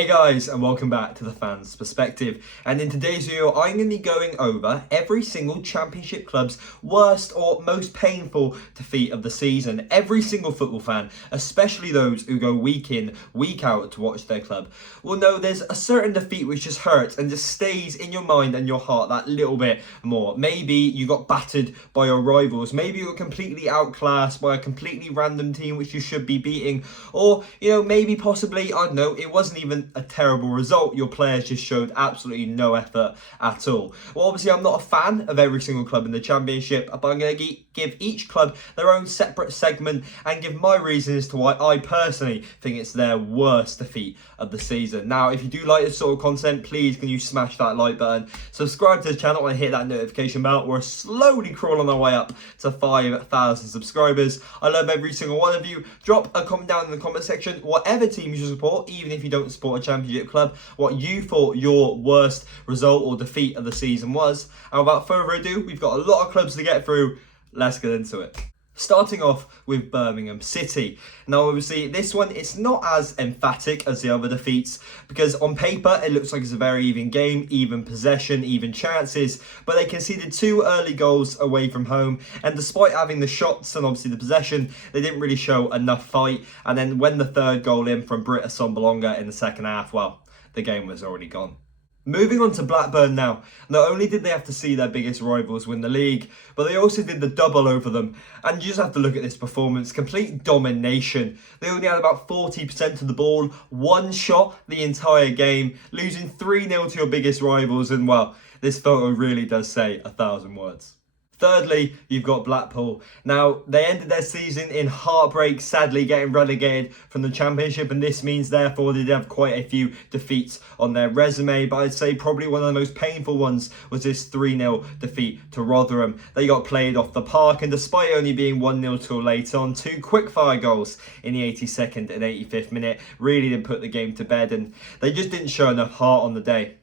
Hey guys, and welcome back to the Fans Perspective. And in today's video, I'm going to be going over every single Championship club's worst or most painful defeat of the season. Every single football fan, especially those who go week in, week out to watch their club, will know there's a certain defeat which just hurts and just stays in your mind and your heart that little bit more. Maybe you got battered by your rivals. Maybe you were completely outclassed by a completely random team which you should be beating. Or, maybe possibly, I don't know, it wasn't even a terrible result. Your players just showed absolutely no effort at all. Well, obviously, I'm not a fan of every single club in the Championship, but I'm going to give each club their own separate segment and give my reasons as to why I personally think it's their worst defeat of the season. Now, if you do like this sort of content, please can you smash that like button, subscribe to the channel and hit that notification bell. We're slowly crawling our way up to 5,000 subscribers. I love every single one of you. Drop a comment down in the comment section, whatever team you support, even if you don't support a Championship club, what you thought your worst result or defeat of the season was. And without further ado, we've got a lot of clubs to get through. Let's get into it. Starting off with Birmingham City. Now, obviously, this one, it's not as emphatic as the other defeats because on paper, it looks like it's a very even game, even possession, even chances, but they conceded 2 early goals away from home. And despite having the shots and obviously the possession, they didn't really show enough fight. And then when the third goal in from Britta Sombolonga in the second half, well, the game was already gone. Moving on to Blackburn now. Not only did they have to see their biggest rivals win the league, but they also did the double over them. And you just have to look at this performance. Complete domination. They only had about 40% of the ball, 1 shot the entire game, losing 3-0 to your biggest rivals. And well, this photo really does say 1,000 words. Thirdly, you've got Blackpool. Now, they ended their season in heartbreak, sadly getting relegated from the Championship, and this means, therefore, they did have quite a few defeats on their resume, but I'd say probably one of the most painful ones was this 3-0 defeat to Rotherham. They got played off the park, and despite only being 1-0 till late on, 2 quickfire goals in the 82nd and 85th minute really didn't put the game to bed, and they just didn't show enough heart on the day.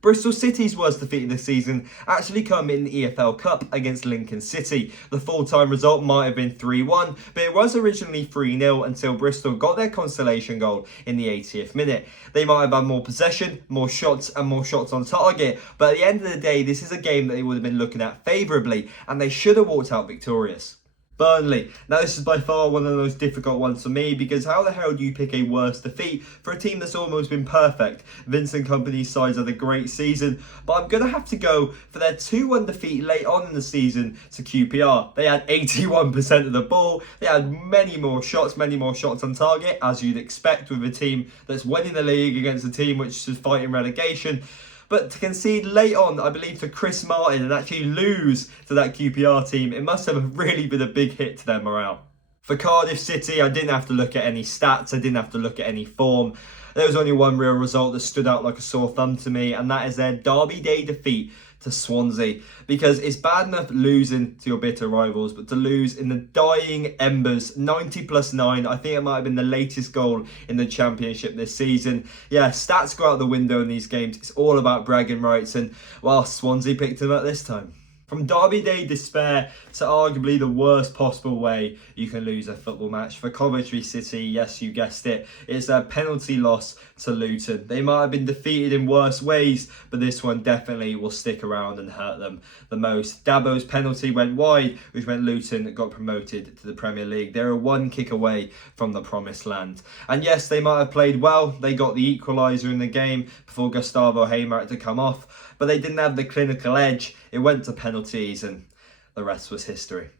Bristol City's worst defeat of the season actually come in the EFL Cup against Lincoln City. The full-time result might have been 3-1, but it was originally 3-0 until Bristol got their consolation goal in the 80th minute. They might have had more possession, more shots and more shots on target, but at the end of the day, this is a game that they would have been looking at favourably, and they should have walked out victorious. Burnley. Now, this is by far one of the most difficult ones for me because how the hell do you pick a worse defeat for a team that's almost been perfect? Vincent Kompany's sides had a great season, but I'm going to have to go for their 2-1 defeat late on in the season to QPR. They had 81% of the ball, they had many more shots on target, as you'd expect with a team that's winning the league against a team which is fighting relegation. But to concede late on, I believe, to Chris Martin and actually lose to that QPR team, it must have really been a big hit to their morale. For Cardiff City, I didn't have to look at any stats, I didn't have to look at any form. There was only one real result that stood out like a sore thumb to me, and that is their Derby Day defeat to Swansea. Because it's bad enough losing to your bitter rivals, but to lose in the dying embers, 90+9, I think it might have been the latest goal in the Championship this season. Yeah, stats go out the window in these games. It's all about bragging rights, and well, Swansea picked them up this time. From Derby Day despair to arguably the worst possible way you can lose a football match. For Coventry City, yes, you guessed it, it's a penalty loss to Luton. They might have been defeated in worse ways, but this one definitely will stick around and hurt them the most. Dabo's penalty went wide, which meant Luton got promoted to the Premier League. They were 1 kick away from the promised land. And yes, they might have played well. They got the equaliser in the game before Gustavo Hamer had to come off, but they didn't have the clinical edge. It went to penalties and the rest was history.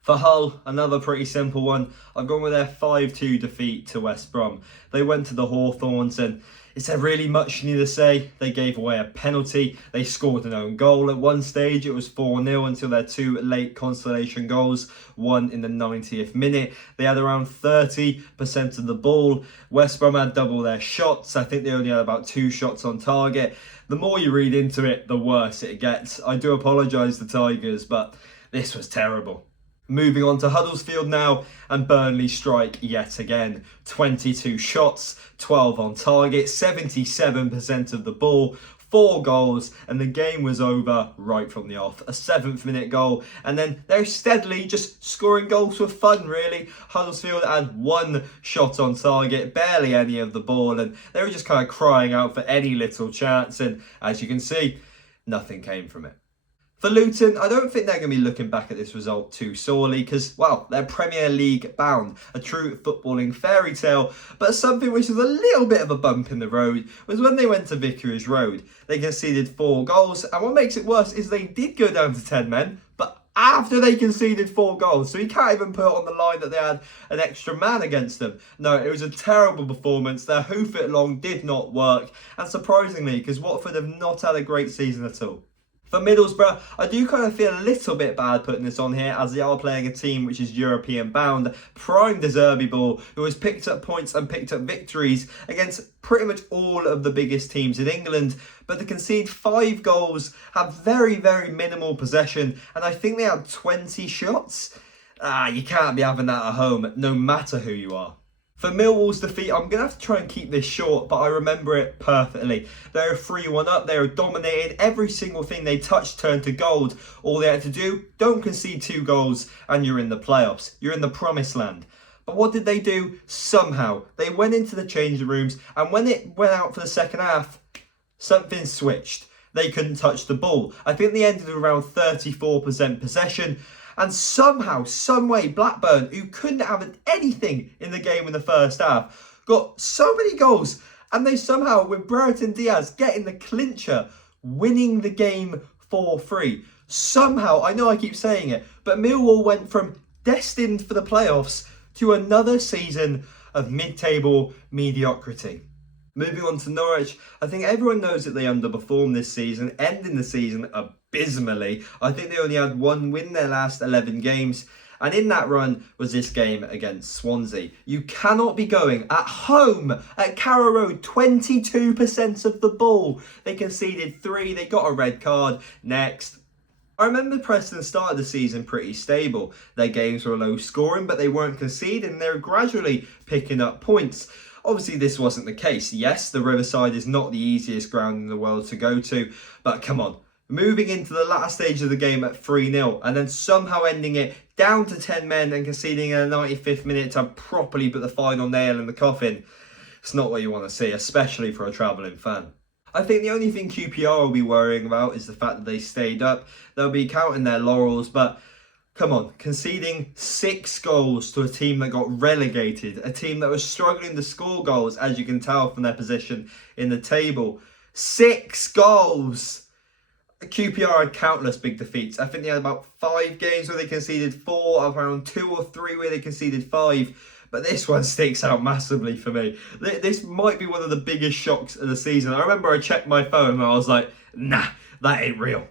For Hull, another pretty simple one. I've gone with their 5-2 defeat to West Brom. They went to the Hawthorns, and is there really much you need to say? They gave away a penalty. They scored an own goal. At one stage, it was 4-0 until their 2 late consolation goals, one in the 90th minute. They had around 30% of the ball. West Brom had double their shots. I think they only had about 2 shots on target. The more you read into it, the worse it gets. I do apologise to Tigers, but this was terrible. Moving on to Huddersfield now, and Burnley strike yet again. 22 shots, 12 on target, 77% of the ball, 4 goals, and the game was over right from the off. A 7th minute goal, and then they're steadily just scoring goals for fun, really. Huddersfield had 1 shot on target, barely any of the ball, and they were just kind of crying out for any little chance, and as you can see, nothing came from it. For Luton, I don't think they're going to be looking back at this result too sorely because, well, they're Premier League bound, a true footballing fairy tale. But something which was a little bit of a bump in the road was when they went to Vicarage Road. They conceded 4 goals, and what makes it worse is they did go down to 10 men, but after they conceded 4 goals. So you can't even put on the line that they had an extra man against them. No, it was a terrible performance. Their hoof it long did not work, and surprisingly, because Watford have not had a great season at all. For Middlesbrough, I do kind of feel a little bit bad putting this on here as they are playing a team which is European bound, primed as Ball, who has picked up points and picked up victories against pretty much all of the biggest teams in England, but to concede 5 goals, have very, very minimal possession, and I think they had 20 shots. You can't be having that at home, no matter who you are. For Millwall's defeat, I'm going to have to try and keep this short, but I remember it perfectly. They were 3-1 up, they were dominated, every single thing they touched turned to gold. All they had to do, don't concede 2 goals and you're in the playoffs. You're in the promised land. But what did they do? Somehow, they went into the changing rooms, and when it went out for the second half, something switched. They couldn't touch the ball. I think they ended with around 34% possession. And somehow, someway, Blackburn, who couldn't have anything in the game in the first half, got so many goals. And they somehow, with Brereton Diaz getting the clincher, winning the game 4-3. Somehow, I know I keep saying it, but Millwall went from destined for the playoffs to another season of mid-table mediocrity. Moving on to Norwich, I think everyone knows that they underperformed this season, ending the season abysmally. I think they only had 1 win their last 11 games, and in that run was this game against Swansea. You cannot be going at home at Carrow Road, 22% of the ball. They conceded 3, they got a red card. Next. I remember Preston started the season pretty stable. Their games were low scoring, but they weren't conceding. They were gradually picking up points. Obviously, this wasn't the case. Yes, the Riverside is not the easiest ground in the world to go to, but come on. Moving into the last stage of the game at 3-0 and then somehow ending it down to 10 men and conceding in the 95th minute to properly put the final nail in the coffin. It's not what you want to see, especially for a travelling fan. I think the only thing QPR will be worrying about is the fact that they stayed up. They'll be counting their laurels, but come on, conceding 6 goals to a team that got relegated, a team that was struggling to score goals, as you can tell from their position in the table. 6 goals! QPR had countless big defeats. I think they had about 5 games where they conceded 4, around 2 or 3 where they conceded 5. But this one sticks out massively for me. This might be one of the biggest shocks of the season. I remember I checked my phone and I was like, nah, that ain't real.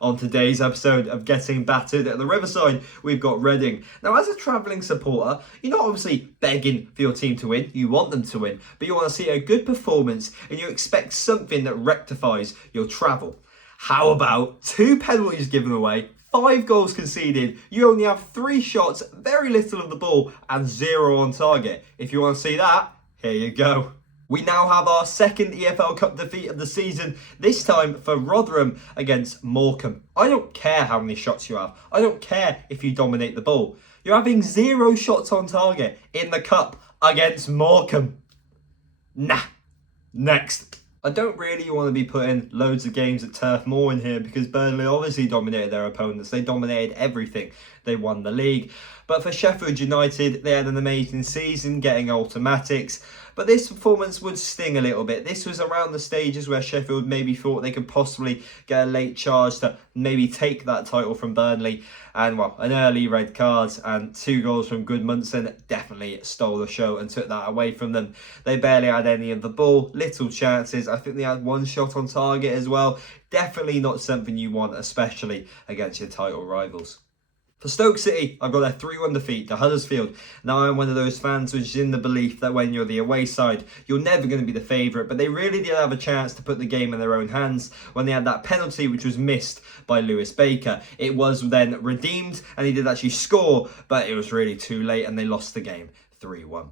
On today's episode of Getting Battered at the Riverside, we've got Reading. Now, as a travelling supporter, you're not obviously begging for your team to win. You want them to win, but you want to see a good performance and you expect something that rectifies your travel. How about 2 penalties given away, 5 goals conceded, you only have 3 shots, very little of the ball, and 0 on target. If you want to see that, here you go. We now have our second EFL Cup defeat of the season, this time for Rotherham against Morecambe. I don't care how many shots you have. I don't care if you dominate the ball. You're having 0 shots on target in the Cup against Morecambe. Nah. Next. I don't really want to be putting loads of games at Turf Moor in here because Burnley obviously dominated their opponents. They dominated everything. They won the league. But for Sheffield United, they had an amazing season, getting automatics. But this performance would sting a little bit. This was around the stages where Sheffield maybe thought they could possibly get a late charge to maybe take that title from Burnley. And, well, an early red card and 2 goals from Goodmunson definitely stole the show and took that away from them. They barely had any of the ball, little chances. I think they had 1 shot on target as well. Definitely not something you want, especially against your title rivals. For Stoke City, I've got their 3-1 defeat to Huddersfield. Now, I'm one of those fans which is in the belief that when you're the away side, you're never going to be the favourite. But they really did have a chance to put the game in their own hands when they had that penalty which was missed by Lewis Baker. It was then redeemed and he did actually score, but it was really too late and they lost the game 3-1.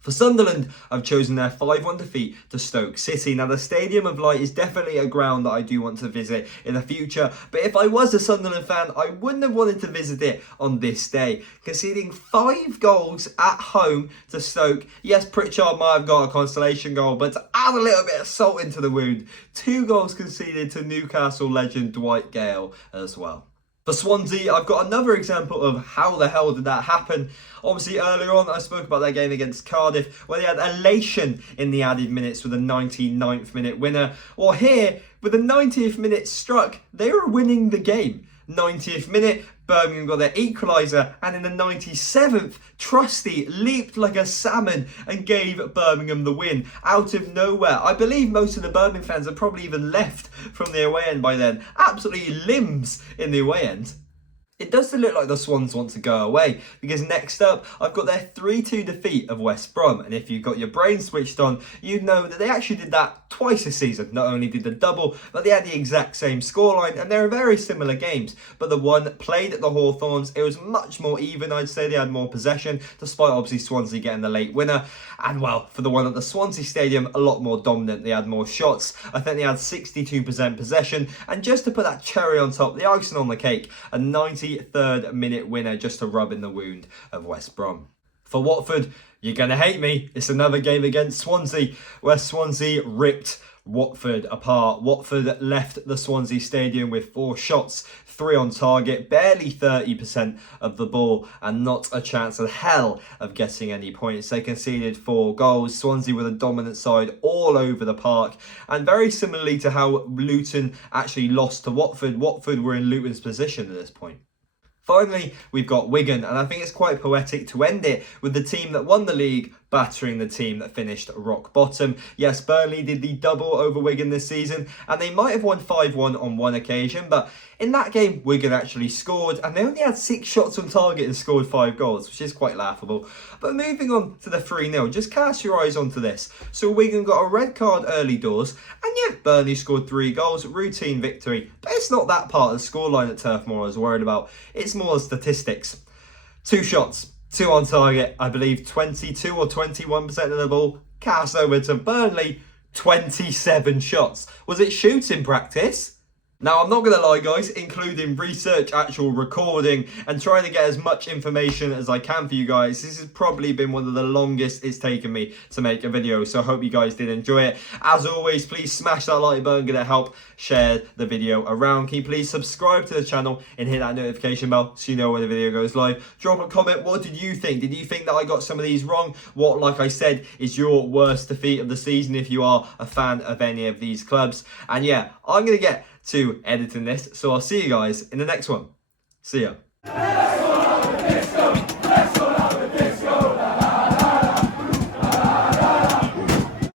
For Sunderland, I've chosen their 5-1 defeat to Stoke City. Now, the Stadium of Light is definitely a ground that I do want to visit in the future, but if I was a Sunderland fan, I wouldn't have wanted to visit it on this day. Conceding 5 goals at home to Stoke. Yes, Pritchard might have got a consolation goal, but to add a little bit of salt into the wound, 2 goals conceded to Newcastle legend Dwight Gale as well. For Swansea, I've got another example of how the hell did that happen. Obviously, earlier on, I spoke about that game against Cardiff, where they had elation in the added minutes with a 99th minute winner. Well, here, with the 90th minute struck, they were winning the game. 90th minute, Birmingham got their equaliser, and in the 97th, Trusty leaped like a salmon and gave Birmingham the win out of nowhere. I believe most of the Birmingham fans had probably even left from the away end by then. Absolutely limbs in the away end. It does look like the Swans want to go away, because next up I've got their 3-2 defeat of West Brom, and if you've got your brain switched on, you'd know that they actually did that twice this season. Not only did the double, but they had the exact same scoreline, and they're very similar games. But the one played at the Hawthorns, it was much more even. I'd say they had more possession, despite obviously Swansea getting the late winner. And well, for the one at the Swansea Stadium, a lot more dominant. They had more shots. I think they had 62% possession, and just to put that cherry on top, the icing on the cake, a 93rd minute winner just to rub in the wound of West Brom. For Watford, you're going to hate me. It's another game against Swansea, where Swansea ripped Watford apart. Watford left the Swansea Stadium with 4 shots, 3 on target, barely 30% of the ball, and not a chance in hell of getting any points. They conceded 4 goals. Swansea were the dominant side all over the park, and very similarly to how Luton actually lost to Watford, Watford were in Luton's position at this point. Finally, we've got Wigan, and I think it's quite poetic to end it with the team that won the league battering the team that finished rock bottom. Yes, Burnley did the double over Wigan this season, and they might have won 5-1 on one occasion, but in that game, Wigan actually scored, and they only had 6 shots on target and scored 5 goals, which is quite laughable. But moving on to the 3-0, just cast your eyes onto this. So Wigan got a red card early doors, and yeah, Burnley scored 3 goals, routine victory. But it's not that part of the scoreline at Turf Moor I was worried about. It's more the statistics. 2 shots, 2 on target, I believe 22 or 21% of the ball. Cast over to Burnley, 27 shots. Was it shooting practice? Now, I'm not going to lie, guys, including research, actual recording, and trying to get as much information as I can for you guys. This has probably been one of the longest it's taken me to make a video, so I hope you guys did enjoy it. As always, please smash that like button, going to help share the video around. Can you please subscribe to the channel and hit that notification bell so you know when the video goes live? Drop a comment. What did you think? Did you think that I got some of these wrong? What, like I said, is your worst defeat of the season if you are a fan of any of these clubs? And yeah, I'm going to get to editing this, so I'll see you guys in the next one. See ya.